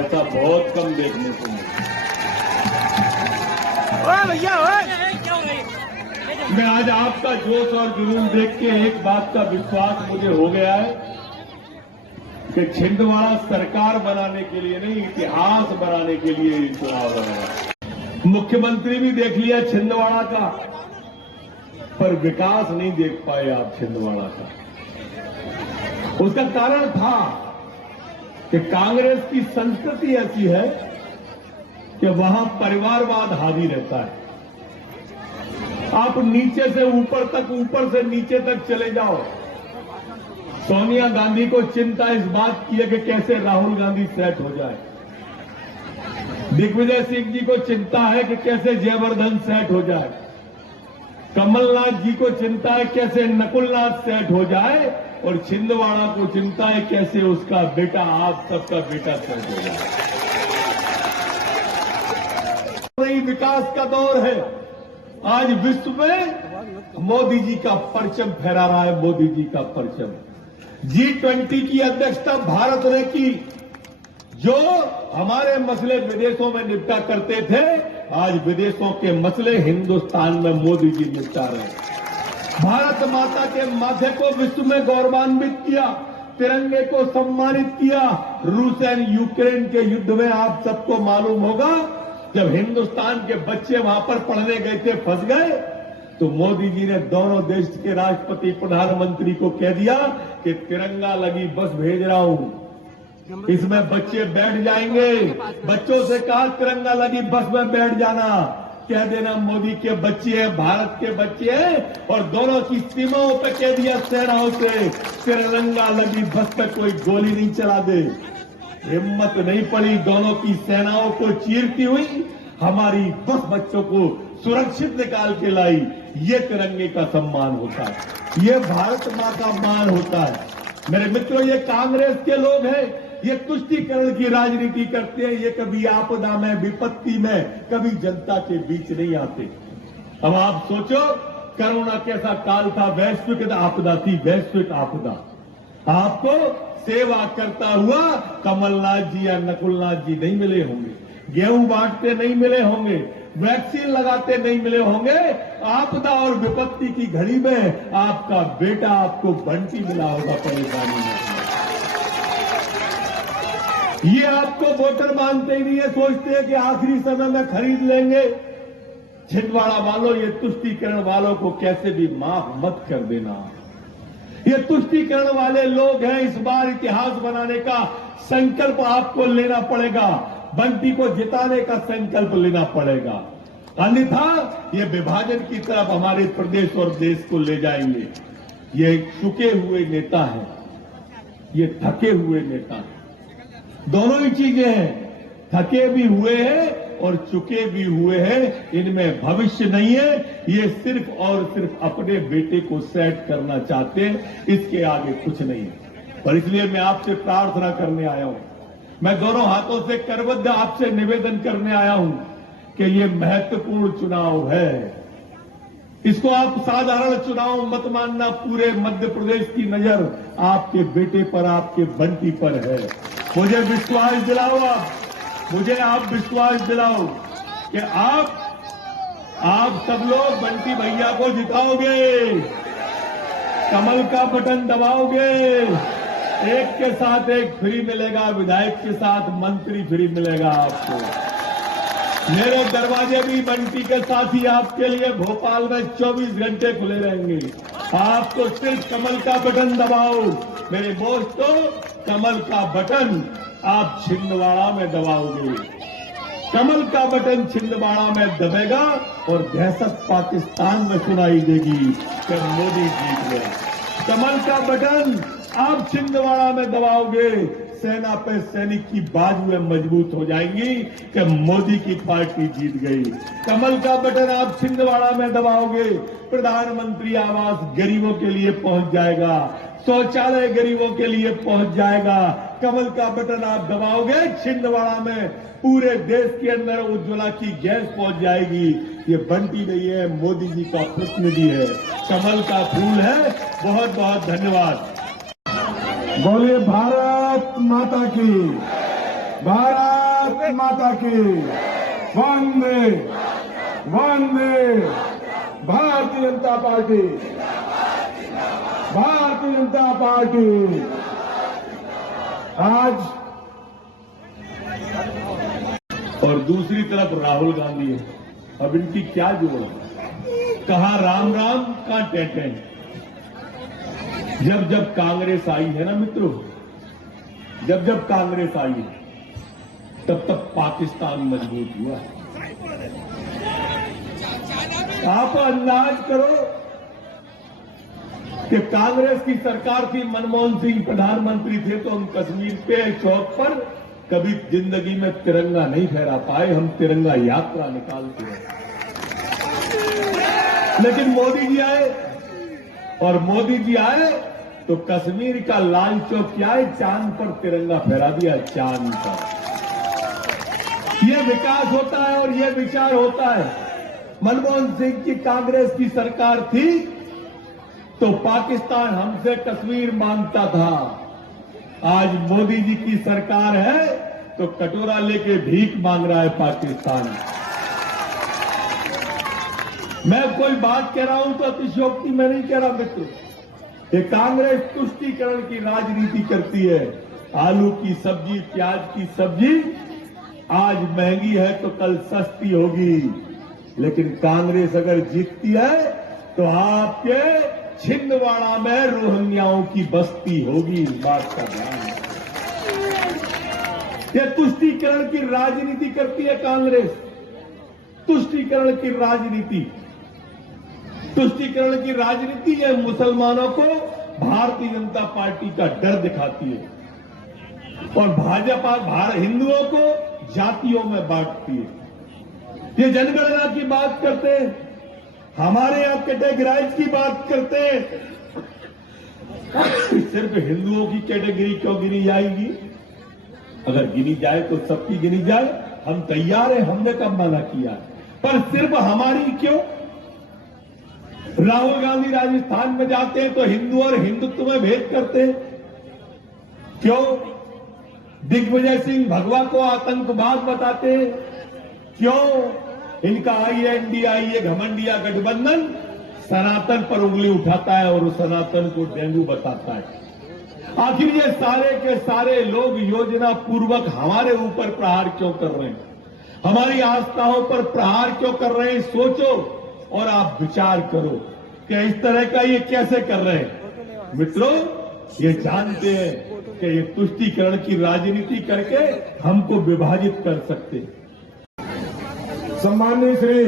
ऐसा बहुत कम देखने को मिला। मैं आज आपका जोश और जुनून देख के एक बात का विश्वास मुझे हो गया है कि छिंदवाड़ा सरकार बनाने के लिए नहीं, इतिहास बनाने के लिए ये चुनाव लड़ा। मुख्यमंत्री भी देख लिया छिंदवाड़ा का, पर विकास नहीं देख पाए आप छिंदवाड़ा का। उसका कारण था कि कांग्रेस की संस्कृति ऐसी है कि वहां परिवारवाद हावी रहता है। आप नीचे से ऊपर तक, ऊपर से नीचे तक चले जाओ। सोनिया गांधी को चिंता इस बात की है कि कैसे राहुल गांधी सेट हो जाए। दिग्विजय सिंह जी को चिंता है कि कैसे जयवर्धन सेट हो जाए। कमलनाथ जी को चिंता है कैसे नकुलनाथ सेट हो जाए, और छिंदवाड़ा को चिंता है कैसे उसका बेटा, आप सबका बेटा सेट हो जाए। नई विकास का दौर है। आज विश्व में मोदी जी का परचम फहरा रहा है, मोदी जी का परचम। G20 की अध्यक्षता भारत ने की। जो हमारे मसले विदेशों में निपटा करते थे, आज विदेशों के मसले हिंदुस्तान में मोदी जी निपटा रहे हैं। भारत माता के माथे को विश्व में गौरवान्वित किया, तिरंगे को सम्मानित किया। रूस एंड यूक्रेन के युद्ध में आप सबको मालूम होगा, जब हिंदुस्तान के बच्चे वहां पर पढ़ने गए थे, फंस गए, तो मोदी जी ने दोनों देश के राष्ट्रपति, प्रधानमंत्री को कह दिया कि तिरंगा लगी बस भेज रहा हूं, इसमें बच्चे बैठ जाएंगे। बच्चों से कहा तिरंगा लगी बस में बैठ जाना, कह देना मोदी के बच्चे हैं, भारत के बच्चे हैं। और दोनों की सीमाओं पर कह दिया सेनाओं से, तिरंगा लगी बस पे कोई गोली नहीं चला दे। हिम्मत नहीं पड़ी दोनों की सेनाओं को चीरती हुई, हमारी बस बच्चों को सुरक्षित निकाल के लाई। ये तिरंगे का सम्मान होता है, ये भारत मां का मान होता है। मेरे मित्रों, ये कांग्रेस के लोग हैं, ये तुष्टीकरण की राजनीति करते हैं। ये कभी आपदा में, विपत्ति में, कभी जनता के बीच नहीं आते। अब आप सोचो, कोरोना कैसा काल था, वैश्विक आपदा थी, वैश्विक आपदा। आपको सेवा करता हुआ कमलनाथ जी या नकुलनाथ जी नहीं मिले होंगे, गेहूं बांटते नहीं मिले होंगे, वैक्सीन लगाते नहीं मिले होंगे। आपदा और विपत्ति की घड़ी में आपका बेटा आपको बंटी मिला होगा परेशानी में। ये आपको वोटर मानते ही नहीं है, सोचते हैं कि आखिरी समय में खरीद लेंगे। छिंदवाड़ा वालों, ये तुष्टीकरण वालों को कैसे भी माफ मत कर देना। ये तुष्टीकरण वाले लोग हैं। इस बार इतिहास बनाने का संकल्प आपको लेना पड़ेगा, बंटी को जिताने का संकल्प लेना पड़ेगा, अन्यथा ये विभाजन की तरफ हमारे प्रदेश और देश को ले जाएंगे। ये चुके हुए नेता हैं, ये थके हुए नेता हैं, दोनों ही चीजें हैं। थके भी हुए हैं और चुके भी हुए हैं, इनमें भविष्य नहीं है। ये सिर्फ और सिर्फ अपने बेटे को सेट करना चाहते हैं, इसके आगे कुछ नहीं है। और इसलिए मैं आपसे प्रार्थना करने आया हूं, मैं दोनों हाथों से करबद्ध आपसे निवेदन करने आया हूं कि ये महत्वपूर्ण चुनाव है। इसको आप साधारण चुनाव मत मानना। पूरे मध्य प्रदेश की नजर आपके बेटे पर, आपके बंटी पर है। मुझे विश्वास दिलाओ, मुझे आप विश्वास दिलाओ कि आप सब लोग बंटी भैया को जिताओगे, कमल का बटन दबाओगे। एक के साथ एक फ्री मिलेगा, विधायक के साथ मंत्री फ्री मिलेगा आपको। मेरे दरवाजे भी बंटी के साथ ही आपके लिए भोपाल में 24 घंटे खुले रहेंगे। आपको सिर्फ कमल का बटन दबाओ मेरे दोस्तों, कमल का बटन आप छिंदवाड़ा में दबाओगे। कमल का बटन छिंदवाड़ा में दबेगा और दहशत पाकिस्तान में सुनाई देगी कि मोदी जीत गए। कमल का बटन आप छिंदवाड़ा में दबाओगे, सेना पे सैनिक की बाजुएं मजबूत हो जाएंगी कि मोदी की पार्टी जीत गई। कमल का बटन आप छिंदवाड़ा में दबाओगे, प्रधानमंत्री आवास गरीबों के लिए पहुंच जाएगा, शौचालय गरीबों के लिए पहुंच जाएगा। कमल का बटन आप दबाओगे, छिंदवाड़ा में पूरे देश के अंदर उज्ज्वला की गैस पहुंच जाएगी। ये बंटी नहीं है, मोदी जी का प्रतिनिधि है, कमल का फूल है। बहुत बहुत धन्यवाद। बोलिए भारत माता की। भारत भारत माता की वंदे वंदे। Bharatiya Janata party, Bharatiya Janata party. आज और दूसरी तरफ राहुल गांधी है। अब इनकी क्या जोड़ है? कहा राम राम, कहां टेटे। जब जब कांग्रेस आई है ना मित्रों, जब जब कांग्रेस आई है तब तब पाकिस्तान मजबूत हुआ। आप अंदाज करो कि कांग्रेस की सरकार थी, मनमोहन सिंह प्रधानमंत्री थे, तो हम कश्मीर पे चौक पर कभी जिंदगी में तिरंगा नहीं फहरा पाए। हम तिरंगा यात्रा निकालते हैं। लेकिन मोदी जी आए, और मोदी जी आए तो कश्मीर का लाल चौक क्या है, चांद पर तिरंगा फहरा दिया, चांद पर। यह विकास होता है और यह विचार होता है। मनमोहन सिंह की कांग्रेस की सरकार थी तो पाकिस्तान हमसे कश्मीर मांगता था। आज मोदी जी की सरकार है तो कटोरा लेके भीख मांग रहा है पाकिस्तान। मैं कोई बात कह रहा हूं तो अतिशयोक्ति में नहीं कह रहा मित्र। ये कांग्रेस तुष्टीकरण की राजनीति करती है। आलू की सब्जी, प्याज की सब्जी आज महंगी है तो कल सस्ती होगी। लेकिन कांग्रेस अगर जीतती है तो आपके छिंदवाड़ा में रोहिंग्याओं की बस्ती होगी। इस बात का ध्यान। ये तुष्टीकरण की राजनीति करती है कांग्रेस। तुष्टीकरण की राजनीति, तुष्टीकरण की राजनीति ये मुसलमानों को भारतीय जनता पार्टी का डर दिखाती है और भाजपा हिंदुओं को जातियों में बांटती है। ये जनगणना की बात करते हैं, हमारे यहां कैटेगराइज की बात करते हैं। सिर्फ हिंदुओं की कैटेगरी क्यों गिनी जाएगी? अगर गिनी जाए तो सबकी गिनी जाए, हम तैयार हैं, हमने कब मना किया है। पर सिर्फ हमारी क्यों? राहुल गांधी राजस्थान में जाते हैं तो हिंदू और हिंदुत्व में भेद करते हैं। क्यों? दिग्विजय सिंह भगवा को आतंकवाद बताते हैं। क्यों? इनका INDI ये घमंडिया गठबंधन सनातन पर उंगली उठाता है और उस सनातन को डेंगू बताता है। आखिर ये सारे के सारे लोग योजना पूर्वक हमारे ऊपर प्रहार क्यों कर रहे हैं? हमारी आस्थाओं पर प्रहार क्यों कर रहे हैं? सोचो और आप विचार करो कि इस तरह का ये कैसे कर रहे हैं। मित्रों, ये जानते हैं कि ये तुष्टीकरण की राजनीति करके हमको विभाजित कर सकते हैं। सम्माननीय श्री